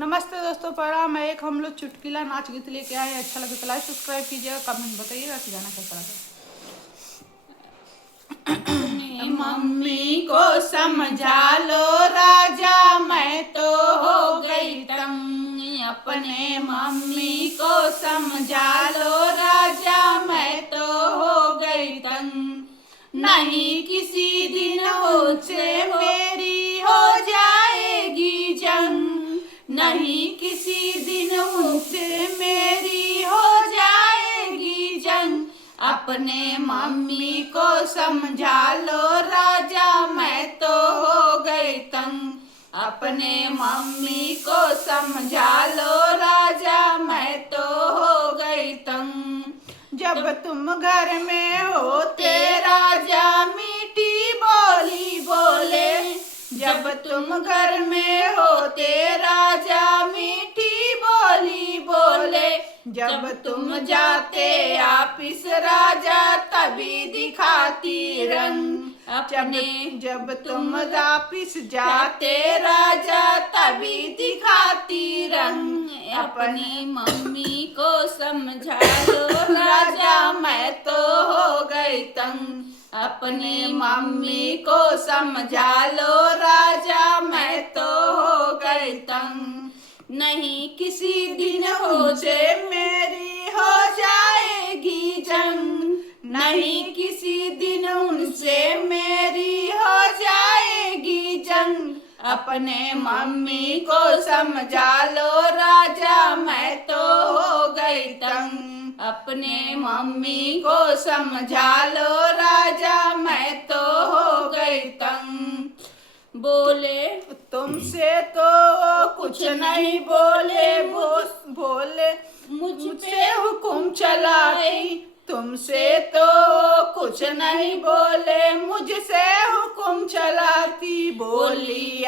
नमस्ते दोस्तों, प्रणाम। मैं एक हम लोग चुटकुला नाच गीत लेके आए। अच्छा लगे तो लाइक सब्सक्राइब कीजिएगा, कमेंट बताइएगा कि गाना कैसा लगा। अपनी मम्मी को समझा लो राजा, मैं तो हो गई तंग। अपने मम्मी को समझा लो राजा, मैं तो हो गई तंग। नहीं किसी दिन मुझसे मेरी हो जाएगी जंग। नहीं किसी दिन मुझसे मेरी हो जाएगी जंग। अपने मम्मी को समझा लो राजा, मैं तो हो गई तंग। अपने मम्मी को समझा लो राजा, मैं तो हो गई तंग। जब तुम घर में होते राजा मीठी बोली बोले। जब तुम घर में होते राजा मीठी बोली बोले। जब तुम जाते ऑफिस राजा तभी दिखाती रंग। जब तुम ऑफिस जाते राजा तभी दिखाती रंग। अपनी मम्मी को समझा लो राजा, मैं तो हो गई तंग। अपनी मम्मी को समझा लो राजा, मैं तो हो गई तंग। नहीं किसी दिन मुझसे मेरी हो जाएगी जंग। नहीं किसी दिन उनसे मेरी हो जाएगी जंग। अपने मम्मी को समझा लो राजा, मैं तो हो गई तंग। अपने मम्मी को समझा लो राजा, मैं तो हो गई तंग। बोले तुमसे तो कुछ नहीं बोले, बोले मुझसे हुक्म चलाई। तुमसे तो कुछ नहीं बोले, मुझसे हुक्म चलाती। बोली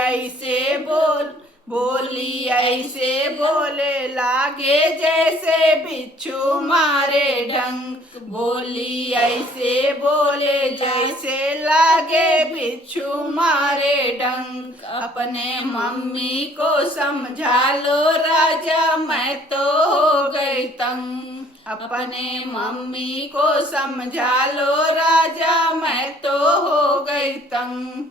ऐसे बोले लागे जैसे बिच्छू मारे डंक। बोली ऐसे बोले जैसे लागे बिच्छू मारे डंक। अपने मम्मी को समझा लो राजा, मैं तो हो गई तंग। अपने मम्मी को समझा लो राजा, मैं तो हो गई तंग।